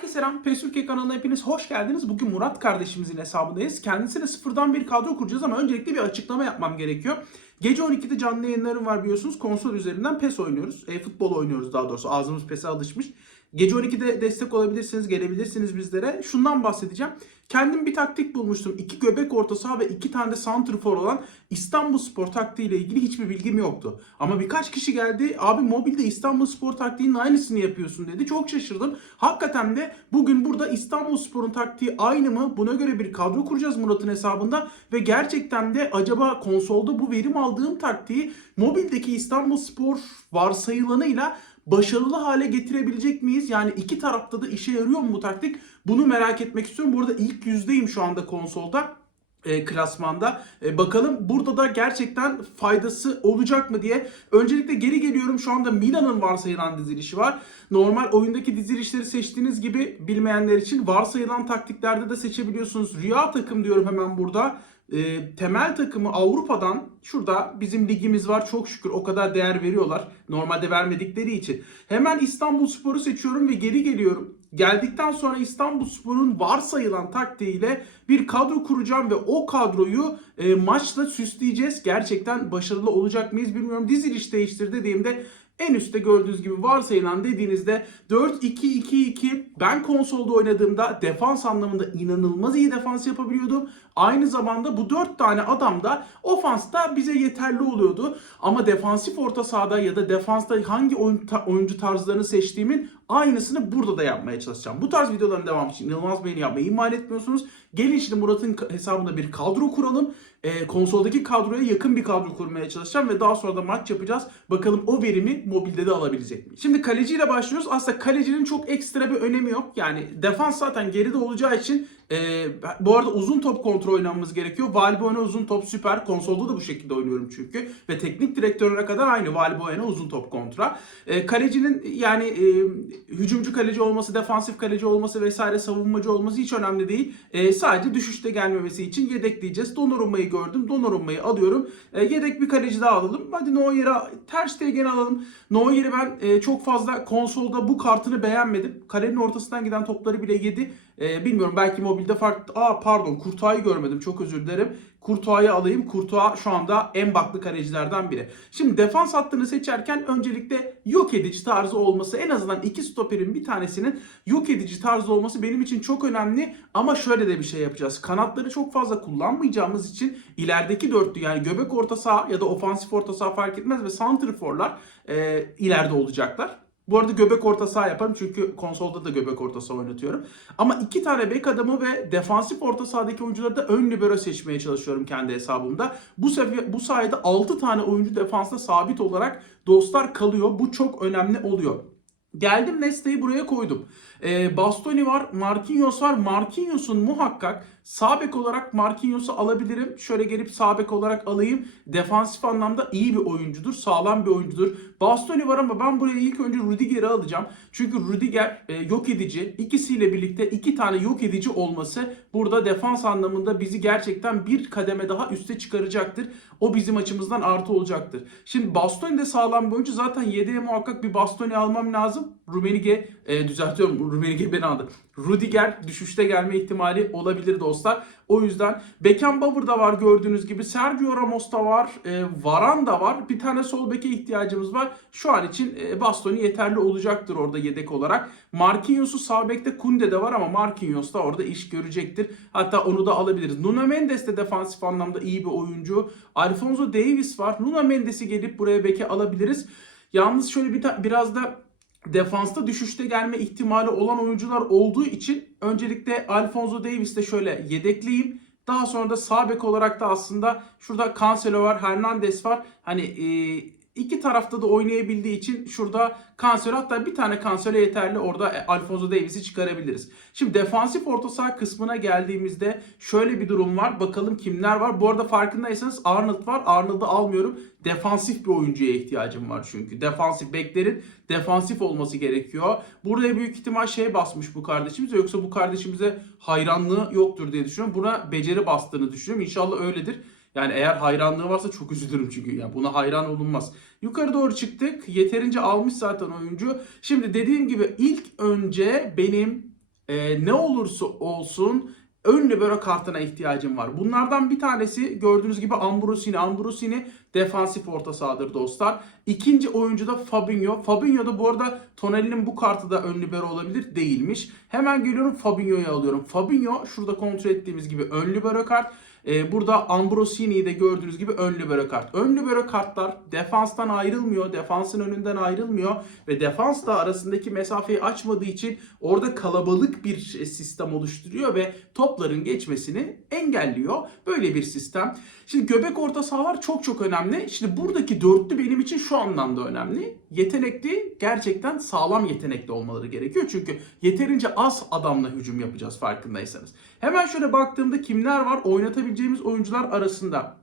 Herkese selam. Pesürke kanalına hepiniz hoş geldiniz. Bugün Murat kardeşimizin hesabındayız. Kendisine sıfırdan bir kadro kuracağız ama öncelikle bir açıklama yapmam gerekiyor. Gece 12'de canlı yayınlarım var biliyorsunuz. Konsol üzerinden PES oynuyoruz. E, futbol oynuyoruz daha doğrusu. Ağzımız PES'e alışmış. Gece 12'de destek olabilirsiniz, gelebilirsiniz bizlere. Şundan bahsedeceğim. Kendim bir taktik bulmuştum. İki göbek orta saha ve iki tane de santrfor olan İstanbul Spor taktiği ile ilgili hiçbir bilgim yoktu. Ama birkaç kişi geldi. Abi mobilde İstanbul Spor taktiğinin aynısını yapıyorsun dedi. Çok şaşırdım. Hakikaten de bugün burada İstanbul Spor'un taktiği aynı mı? Buna göre bir kadro kuracağız Murat'ın hesabında. Ve gerçekten de acaba konsolda bu verim aldığım taktiği mobildeki İstanbul Spor varsayılanıyla başarılı hale getirebilecek miyiz? Yani iki tarafta da işe yarıyor mu bu taktik? Bunu merak etmek istiyorum. Burada ilk yüzdeyim şu anda konsolda e, klasmanda. E, bakalım burada da gerçekten faydası olacak mı diye. Öncelikle geri geliyorum. Şu anda Milan'ın varsayılan dizilişi var. Normal oyundaki dizilişleri seçtiğiniz gibi bilmeyenler için varsayılan taktiklerde de seçebiliyorsunuz. Rüya takım diyorum hemen burada. E, temel takımı Avrupa'dan şurada bizim ligimiz var çok şükür o kadar değer veriyorlar. Normalde vermedikleri için. Hemen İstanbul Spor'u seçiyorum ve geri geliyorum. Geldikten sonra İstanbul Spor'un varsayılan taktiğiyle bir kadro kuracağım ve o kadroyu e, maçla süsleyeceğiz. Gerçekten başarılı olacak mıyız bilmiyorum. Diziliş değiştir dediğimde en üstte gördüğünüz gibi varsayılan dediğinizde 4-2-2-2 ben konsolda oynadığımda defans anlamında inanılmaz iyi defans yapabiliyordum. Aynı zamanda bu 4 tane adam da ofansta bize yeterli oluyordu. Ama defansif orta sahada ya da defansta hangi oyuncu tarzlarını seçtiğimin aynısını burada da yapmaya çalışacağım. Bu tarz videoların devamı için inanılmaz beğeni yapmayı ihmal etmiyorsunuz. Gelin şimdi Murat'ın hesabında bir kadro kuralım. Ee, konsoldaki kadroya yakın bir kadro kurmaya çalışacağım ve daha sonra da maç yapacağız. Bakalım o verimi mobilde de alabilecek miyiz? Şimdi kaleciyle başlıyoruz. Aslında kalecinin çok ekstra bir önemi yok. Yani defans zaten geride olacağı için ee, bu arada uzun top kontrol oynamamız gerekiyor. Valbuena uzun top süper. Konsolda da bu şekilde oynuyorum çünkü. Ve teknik direktörüne kadar aynı Valbuena uzun top kontra. Ee, kalecinin yani e, hücumcu kaleci olması, defansif kaleci olması vesaire savunmacı olması hiç önemli değil. Ee, sadece düşüşte gelmemesi için yedekleyeceğiz. Donnarumma'yı gördüm. Donnarumma'yı alıyorum. Ee, yedek bir kaleci daha alalım. Hadi Neuer'e Ter Stegen'i alalım. Neuer'i ben e, çok fazla konsolda bu kartını beğenmedim. Kalenin ortasından giden topları bile yedi. Ee, bilmiyorum belki mobilde farklı. Aa pardon Kurtuğa'yı görmedim. Çok özür dilerim. Kurtuğa'yı alayım. Kurtuğa şu anda en baklı kalecilerden biri. Şimdi defans hattını seçerken öncelikle yok edici tarzı olması en azından iki stoperin bir tanesinin yok edici tarzı olması benim için çok önemli. Ama şöyle de bir şey yapacağız. Kanatları çok fazla kullanmayacağımız için ilerideki dörtlü yani göbek orta saha ya da ofansif orta saha fark etmez ve santriforlar e, ileride olacaklar. Bu arada göbek orta saha yaparım çünkü konsolda da göbek orta saha oynatıyorum. Ama iki tane bek adamı ve defansif orta sahadaki oyuncuları da ön libero seçmeye çalışıyorum kendi hesabımda. Bu sefer bu sayede 6 tane oyuncu defansta sabit olarak dostlar kalıyor. Bu çok önemli oluyor. Geldim Nesta'yı buraya koydum. E, Bastoni var, Marquinhos var. Marquinhos'un muhakkak sağ bek olarak Marquinhos'u alabilirim. Şöyle gelip sağ bek olarak alayım. Defansif anlamda iyi bir oyuncudur, sağlam bir oyuncudur. Bastoni var ama ben buraya ilk önce Rüdiger'i alacağım. Çünkü Rüdiger e, yok edici. İkisiyle birlikte iki tane yok edici olması burada defans anlamında bizi gerçekten bir kademe daha üste çıkaracaktır. O bizim açımızdan artı olacaktır. Şimdi Bastoni de sağlam bir oyuncu. Zaten yedeğe muhakkak bir Bastoni almam lazım. Rumenige e, düzeltiyorum. Rumenige beni aldı. Rudiger düşüşte gelme ihtimali olabilir dostlar. O yüzden Beckenbauer da var gördüğünüz gibi. Sergio Ramos da var. E, Varan da var. Bir tane sol beke ihtiyacımız var. Şu an için e, Bastoni yeterli olacaktır orada yedek olarak. Marquinhos'u sağ bekte Kunde de var ama Marquinhos da orada iş görecektir. Hatta onu da alabiliriz. Nuno Mendes de defansif anlamda iyi bir oyuncu. Alfonso Davis var. Nuno Mendes'i gelip buraya beke alabiliriz. Yalnız şöyle bir biraz da defansta düşüşte gelme ihtimali olan oyuncular olduğu için öncelikle Alfonso Davis'te şöyle yedekleyeyim. Daha sonra da sağ bek olarak da aslında şurada Cancelo var, Hernandez var. Hani e, iki tarafta da oynayabildiği için şurada Cancelo hatta bir tane Cancelo yeterli orada Alfonso Davis'i çıkarabiliriz. Şimdi defansif orta saha kısmına geldiğimizde şöyle bir durum var. Bakalım kimler var. Bu arada farkındaysanız Arnold var. Arnold'u almıyorum. Defansif bir oyuncuya ihtiyacım var çünkü. Defansif beklerin defansif olması gerekiyor. Buraya büyük ihtimal şey basmış bu kardeşimize yoksa bu kardeşimize hayranlığı yoktur diye düşünüyorum. Buna beceri bastığını düşünüyorum. İnşallah öyledir. Yani eğer hayranlığı varsa çok üzülürüm çünkü. Yani buna hayran olunmaz. Yukarı doğru çıktık. Yeterince almış zaten oyuncu. Şimdi dediğim gibi ilk önce benim e, ne olursa olsun ön libero kartına ihtiyacım var. Bunlardan bir tanesi gördüğünüz gibi Ambrosini. Ambrosini defansif orta sahadır dostlar. İkinci oyuncu da Fabinho. Fabinho da bu arada Tonelli'nin bu kartı da ön libero olabilir değilmiş. Hemen geliyorum Fabinho'yu alıyorum. Fabinho şurada kontrol ettiğimiz gibi ön libero kart. Ee, burada Ambrosini'yi de gördüğünüz gibi ön libero kart. Ön libero kartlar defanstan ayrılmıyor. Defansın önünden ayrılmıyor. Ve defansla arasındaki mesafeyi açmadığı için orada kalabalık bir sistem oluşturuyor ve topların geçmesini engelliyor. Böyle bir sistem. Şimdi göbek orta sahalar çok çok önemli. Şimdi buradaki dörtlü benim için şu anlamda önemli. Yetenekli, gerçekten sağlam yetenekli olmaları gerekiyor. Çünkü yeterince az adamla hücum yapacağız farkındaysanız. Hemen şöyle baktığımda kimler var oynatabileceğimiz oyuncular arasında.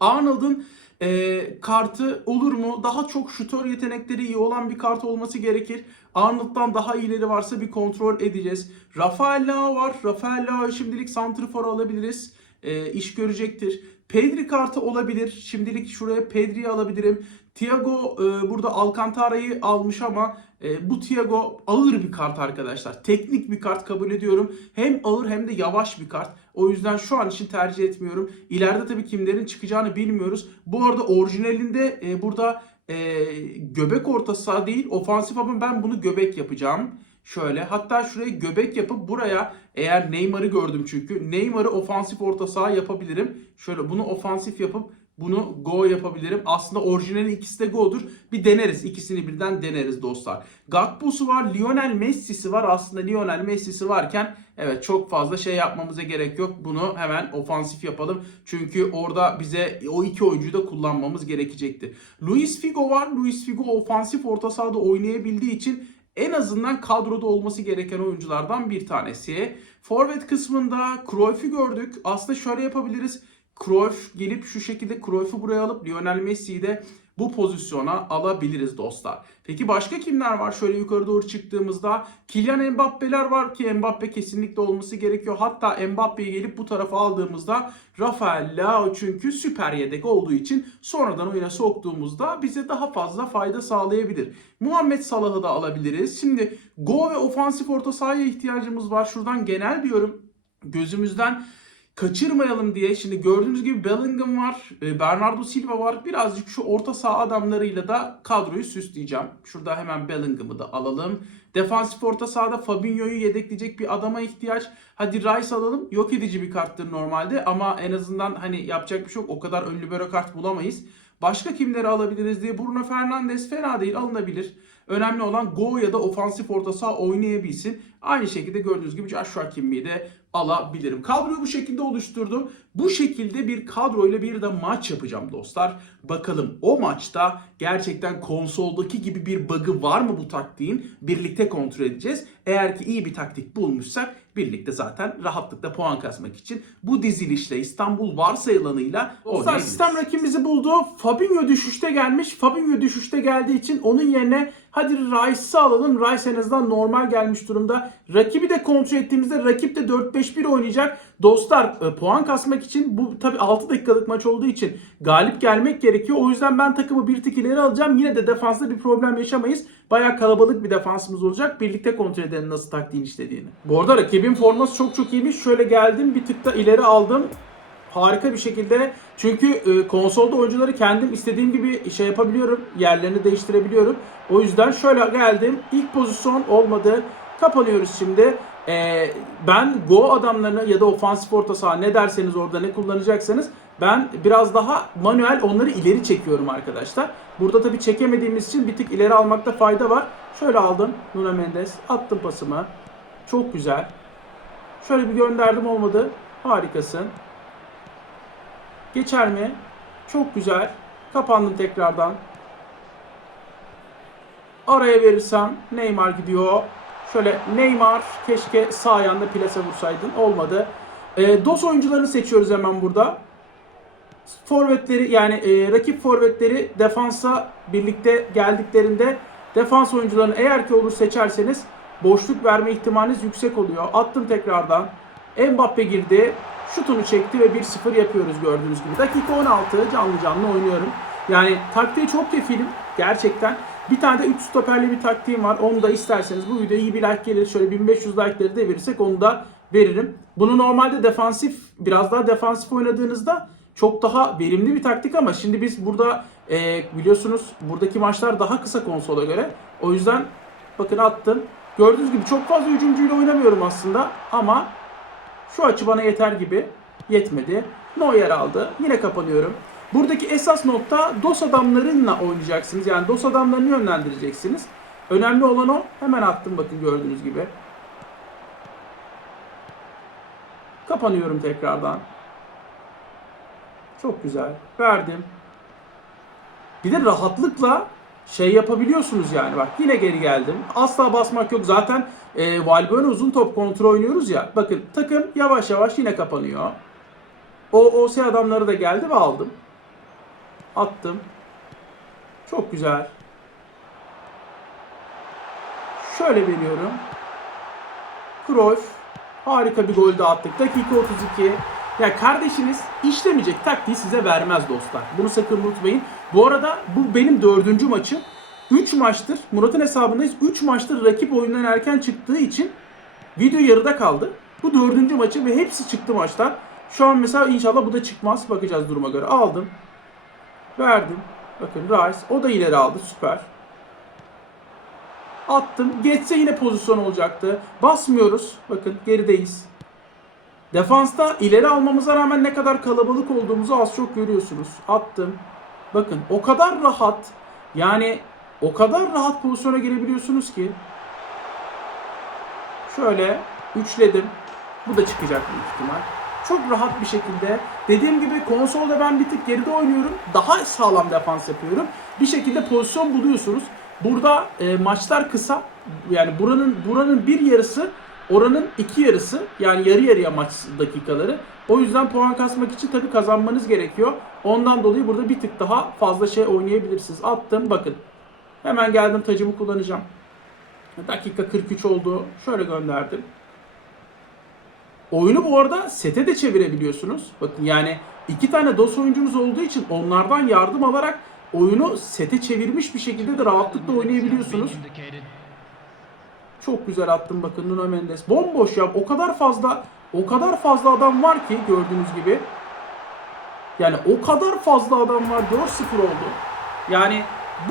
Arnold'un e, kartı olur mu? Daha çok şutör yetenekleri iyi olan bir kart olması gerekir. Arnold'dan daha iyileri varsa bir kontrol edeceğiz. Rafael Leao var. Rafael Leao'yu şimdilik santrfor alabiliriz. E, iş görecektir. Pedri kartı olabilir. Şimdilik şuraya Pedri'yi alabilirim. Thiago e, burada Alcantara'yı almış ama e, bu Thiago ağır bir kart arkadaşlar. Teknik bir kart kabul ediyorum. Hem ağır hem de yavaş bir kart. O yüzden şu an için tercih etmiyorum. İleride tabii kimlerin çıkacağını bilmiyoruz. Bu arada orijinalinde e, burada e, göbek orta saha değil ofansif ama ben bunu göbek yapacağım. Şöyle hatta şuraya göbek yapıp buraya eğer Neymar'ı gördüm çünkü Neymar'ı ofansif orta saha yapabilirim. Şöyle bunu ofansif yapıp bunu go yapabilirim. Aslında orijinali ikisi de go'dur. Bir deneriz. İkisini birden deneriz dostlar. Gakpo'su var. Lionel Messi'si var. Aslında Lionel Messi'si varken evet çok fazla şey yapmamıza gerek yok. Bunu hemen ofansif yapalım. Çünkü orada bize o iki oyuncuyu da kullanmamız gerekecekti. Luis Figo var. Luis Figo ofansif orta sahada oynayabildiği için en azından kadroda olması gereken oyunculardan bir tanesi. Forvet kısmında Cruyff'u gördük. Aslında şöyle yapabiliriz. Cruyff gelip şu şekilde Cruyff'u buraya alıp Lionel Messi'yi de bu pozisyona alabiliriz dostlar. Peki başka kimler var? Şöyle yukarı doğru çıktığımızda Kylian Mbappe'ler var ki Mbappe kesinlikle olması gerekiyor. Hatta Mbappe'yi gelip bu tarafa aldığımızda Rafael Leao çünkü süper yedek olduğu için sonradan oyuna soktuğumuzda bize daha fazla fayda sağlayabilir. Muhammed Salah'ı da alabiliriz. Şimdi go ve ofansif orta sahaya ihtiyacımız var. Şuradan genel diyorum. Gözümüzden kaçırmayalım diye şimdi gördüğünüz gibi Bellingham var, e, Bernardo Silva var. Birazcık şu orta saha adamlarıyla da kadroyu süsleyeceğim. Şurada hemen Bellingham'ı da alalım. Defansif orta sahada Fabinho'yu yedekleyecek bir adama ihtiyaç. Hadi Rice alalım. Yok edici bir karttır normalde ama en azından hani yapacak bir şey yok. O kadar ön libero kart bulamayız. Başka kimleri alabiliriz diye Bruno Fernandes fena değil alınabilir. Önemli olan go ya da ofansif orta saha oynayabilsin. Aynı şekilde gördüğünüz gibi Joshua Kimmy'yi de alabilirim. Kadroyu bu şekilde oluşturdum. Bu şekilde bir kadroyla bir de maç yapacağım dostlar. Bakalım o maçta gerçekten konsoldaki gibi bir bug'ı var mı bu taktiğin? Birlikte kontrol edeceğiz. Eğer ki iyi bir taktik bulmuşsak birlikte zaten rahatlıkla puan kasmak için bu dizilişle İstanbul varsayılanıyla Dostlar sistem rakibimizi buldu. Fabinho düşüşte gelmiş. Fabinho düşüşte geldiği için onun yerine hadi Rice'ı alalım. Rice en azından normal gelmiş durumda. Rakibi de kontrol ettiğimizde rakip de 4-5-1 oynayacak. Dostlar e, puan kasmak için bu tabi 6 dakikalık maç olduğu için galip gelmek gerekiyor. O yüzden ben takımı bir tık ileri alacağım. Yine de defansta bir problem yaşamayız. Baya kalabalık bir defansımız olacak. Birlikte kontrol edelim nasıl taktiğin işlediğini. Bu arada rakibin forması çok çok iyiymiş. Şöyle geldim bir tık da ileri aldım. Harika bir şekilde çünkü e, konsolda oyuncuları kendim istediğim gibi şey yapabiliyorum. Yerlerini değiştirebiliyorum. O yüzden şöyle geldim. İlk pozisyon olmadı. Kapanıyoruz şimdi. Ee, ben go adamlarını ya da ofansif orta saha ne derseniz orada ne kullanacaksanız ben biraz daha manuel onları ileri çekiyorum arkadaşlar. Burada tabii çekemediğimiz için bir tık ileri almakta fayda var. Şöyle aldım Nuno Mendes. Attım pasımı. Çok güzel. Şöyle bir gönderdim olmadı. Harikasın. Geçer mi? Çok güzel. Kapandım tekrardan. Araya verirsem Neymar gidiyor. Şöyle Neymar keşke sağ ayağında plase vursaydın. Olmadı. E, DOS oyuncularını seçiyoruz hemen burada. Forvetleri yani e, rakip forvetleri defansa birlikte geldiklerinde defans oyuncularını eğer ki olur seçerseniz boşluk verme ihtimaliniz yüksek oluyor. Attım tekrardan. Mbappe girdi. Şutunu çekti ve 1-0 yapıyoruz gördüğünüz gibi. Dakika 16 canlı canlı oynuyorum. Yani taktiği çok kefilim. Gerçekten. Bir tane de 3 stoperli bir taktiğim var. Onu da isterseniz bu videoya iyi bir like gelir. Şöyle 1500 like'ları da verirsek onu da veririm. Bunu normalde defansif, biraz daha defansif oynadığınızda çok daha verimli bir taktik ama şimdi biz burada e, biliyorsunuz buradaki maçlar daha kısa konsola göre. O yüzden bakın attım. Gördüğünüz gibi çok fazla hücumcuyla oynamıyorum aslında ama şu açı bana yeter gibi. Yetmedi. Neuer aldı. Yine kapanıyorum. Buradaki esas nokta DOS adamlarınla oynayacaksınız. Yani DOS adamlarını yönlendireceksiniz. Önemli olan o. Hemen attım bakın gördüğünüz gibi. Kapanıyorum tekrardan. Çok güzel. Verdim. Bir de rahatlıkla şey yapabiliyorsunuz yani. Bak yine geri geldim. Asla basmak yok. Zaten e, Valbuena uzun top kontrol oynuyoruz ya. Bakın takım yavaş yavaş yine kapanıyor. O OS adamları da geldi ve aldım. Attım. Çok güzel. Şöyle veriyorum. Cruyff. Harika bir gol daha attık. Dakika 32. Ya kardeşiniz işlemeyecek taktiği size vermez dostlar. Bunu sakın unutmayın. Bu arada bu benim dördüncü maçım. 3 maçtır Murat'ın hesabındayız. 3 maçtır rakip oyundan erken çıktığı için video yarıda kaldı. Bu dördüncü maçı ve hepsi çıktı maçtan. Şu an mesela inşallah bu da çıkmaz. Bakacağız duruma göre. Aldım. Verdim. Bakın Rice. O da ileri aldı. Süper. Attım. Geçse yine pozisyon olacaktı. Basmıyoruz. Bakın gerideyiz. Defansta ileri almamıza rağmen ne kadar kalabalık olduğumuzu az çok görüyorsunuz. Attım. Bakın o kadar rahat. Yani o kadar rahat pozisyona girebiliyorsunuz ki. Şöyle üçledim. Bu da çıkacak büyük ihtimal. Çok rahat bir şekilde. Dediğim gibi konsolda ben bir tık geride oynuyorum. Daha sağlam defans yapıyorum. Bir şekilde pozisyon buluyorsunuz. Burada e, maçlar kısa. Yani buranın buranın bir yarısı oranın iki yarısı. Yani yarı yarıya maç dakikaları. O yüzden puan kasmak için tabii kazanmanız gerekiyor. Ondan dolayı burada bir tık daha fazla şey oynayabilirsiniz. Attım bakın. Hemen geldim tacımı kullanacağım. Dakika 43 oldu. Şöyle gönderdim. Oyunu bu arada sete de çevirebiliyorsunuz. Bakın yani iki tane DOS oyuncunuz olduğu için onlardan yardım alarak oyunu sete çevirmiş bir şekilde de rahatlıkla oynayabiliyorsunuz. Çok güzel attım bakın Nuno Mendes. Bomboş ya. O kadar fazla o kadar fazla adam var ki gördüğünüz gibi. Yani o kadar fazla adam var. 4-0 oldu. Yani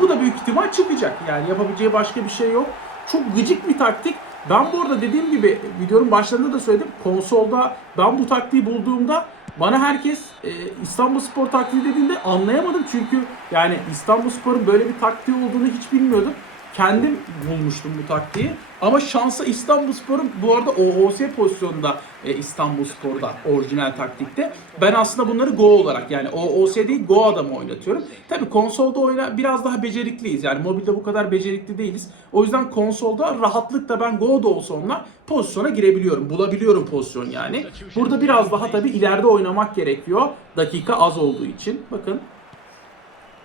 bu da büyük ihtimal çıkacak. Yani yapabileceği başka bir şey yok. Çok gıcık bir taktik. Ben bu arada dediğim gibi videonun başlarında da söyledim. Konsolda ben bu taktiği bulduğumda bana herkes e, İstanbul Spor taktiği dediğinde anlayamadım. Çünkü yani İstanbul Spor'un böyle bir taktiği olduğunu hiç bilmiyordum. Kendim bulmuştum bu taktiği. Ama şansa İstanbul Spor'un bu arada OOS pozisyonunda e, İstanbul Spor'da orijinal taktikte. Ben aslında bunları Go olarak yani OOS değil Go adamı oynatıyorum. Tabi konsolda oyna biraz daha becerikliyiz. Yani mobilde bu kadar becerikli değiliz. O yüzden konsolda rahatlıkla ben Go'da olsa onunla pozisyona girebiliyorum. Bulabiliyorum pozisyon yani. Burada biraz daha tabi ileride oynamak gerekiyor. Dakika az olduğu için. Bakın.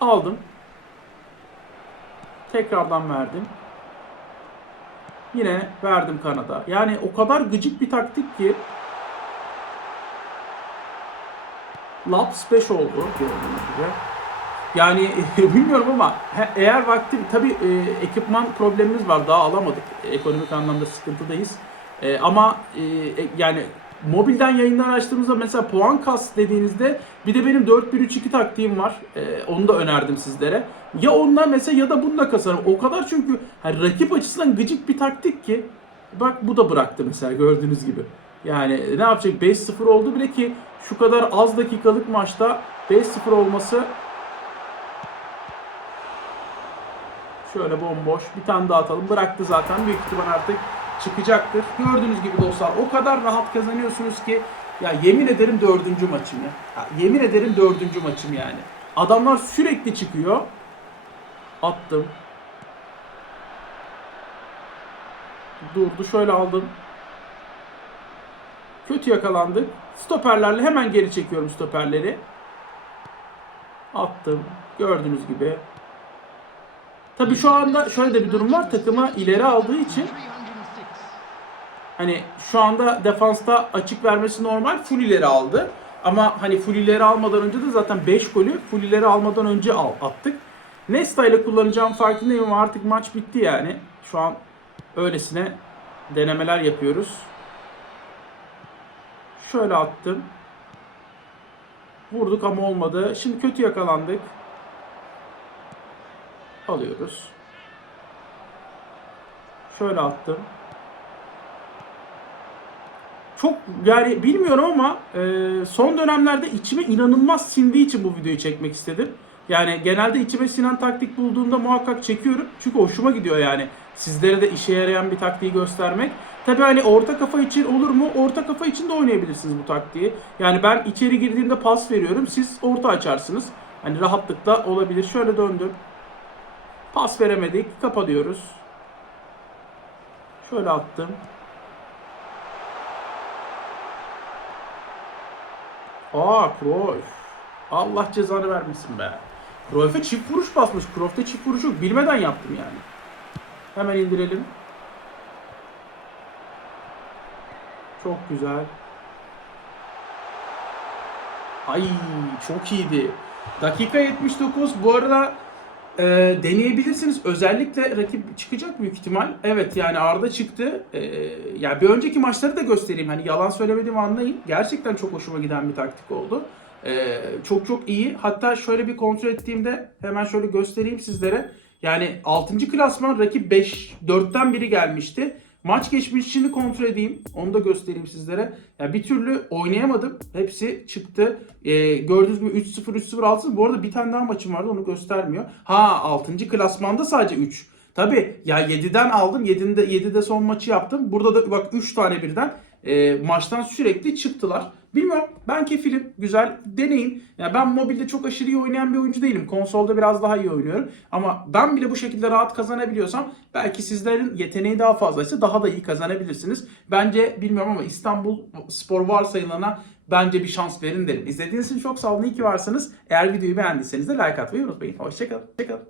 Aldım. Tekrardan verdim. Yine verdim Kanada. Yani o kadar gıcık bir taktik ki Laps 5 oldu gördüğünüz gibi. Yani bilmiyorum ama eğer vakti tabi ekipman problemimiz var daha alamadık. Ekonomik anlamda sıkıntıdayız. E, ama e, e, yani mobilden yayınlar açtığımızda mesela puan kas dediğinizde bir de benim 4-1-3-2 taktiğim var. E, onu da önerdim sizlere. Ya onunla mesela ya da bununla kasarım. O kadar çünkü hani rakip açısından gıcık bir taktik ki bak bu da bıraktı mesela gördüğünüz gibi. Yani ne yapacak 5-0 oldu bile ki şu kadar az dakikalık maçta 5-0 olması Şöyle bomboş. Bir tane daha atalım. Bıraktı zaten. Büyük ihtimal artık çıkacaktır. Gördüğünüz gibi dostlar o kadar rahat kazanıyorsunuz ki ya yemin ederim dördüncü maçım ya. yemin ederim dördüncü maçım yani. Adamlar sürekli çıkıyor. Attım. Durdu şöyle aldım. Kötü yakalandık. Stoperlerle hemen geri çekiyorum stoperleri. Attım. Gördüğünüz gibi. Tabii şu anda şöyle de bir durum var. Takımı ileri aldığı için hani şu anda defansta açık vermesi normal. Full ileri aldı. Ama hani full ileri almadan önce de zaten 5 golü full ileri almadan önce al, attık. Nesta ile kullanacağım farkındayım ama artık maç bitti yani. Şu an öylesine denemeler yapıyoruz. Şöyle attım. Vurduk ama olmadı. Şimdi kötü yakalandık. Alıyoruz. Şöyle attım. Çok yani bilmiyorum ama e, son dönemlerde içime inanılmaz sindiği için bu videoyu çekmek istedim. Yani genelde içime sinen taktik bulduğumda muhakkak çekiyorum. Çünkü hoşuma gidiyor yani. Sizlere de işe yarayan bir taktiği göstermek. Tabii hani orta kafa için olur mu? Orta kafa için de oynayabilirsiniz bu taktiği. Yani ben içeri girdiğimde pas veriyorum. Siz orta açarsınız. Hani rahatlıkla olabilir. Şöyle döndüm. Pas veremedik. Kapatıyoruz. Şöyle attım. Aa Cruyff. Allah cezanı vermesin be. Cruyff'e çift vuruş basmış. Cruyff'te çift vuruş yok. Bilmeden yaptım yani. Hemen indirelim. Çok güzel. Ay çok iyiydi. Dakika 79. Bu arada e, deneyebilirsiniz. Özellikle rakip çıkacak büyük ihtimal. Evet yani Arda çıktı. E, yani bir önceki maçları da göstereyim. Hani yalan söylemediğimi anlayın. Gerçekten çok hoşuma giden bir taktik oldu. E, çok çok iyi. Hatta şöyle bir kontrol ettiğimde hemen şöyle göstereyim sizlere. Yani 6. klasman rakip 5 4'ten biri gelmişti. Maç geçmişini kontrol edeyim. Onu da göstereyim sizlere. Ya bir türlü oynayamadım. Hepsi çıktı. Ee, gördüğünüz gibi 3-0 3-0 6-0. Bu arada bir tane daha maçım vardı onu göstermiyor. Ha 6. klasmanda sadece 3. Tabi ya 7'den aldım. 7'de 7'de son maçı yaptım. Burada da bak 3 tane birden e, maçtan sürekli çıktılar. Bilmiyorum. Ben kefilim. Güzel. Deneyin. Ya ben mobilde çok aşırı iyi oynayan bir oyuncu değilim. Konsolda biraz daha iyi oynuyorum. Ama ben bile bu şekilde rahat kazanabiliyorsam belki sizlerin yeteneği daha fazlaysa daha da iyi kazanabilirsiniz. Bence bilmiyorum ama İstanbul spor varsayılana bence bir şans verin derim. İzlediğiniz için çok sağ olun. İyi ki varsınız. Eğer videoyu beğendiyseniz de like atmayı unutmayın. Hoşçakalın. Hoşçakalın.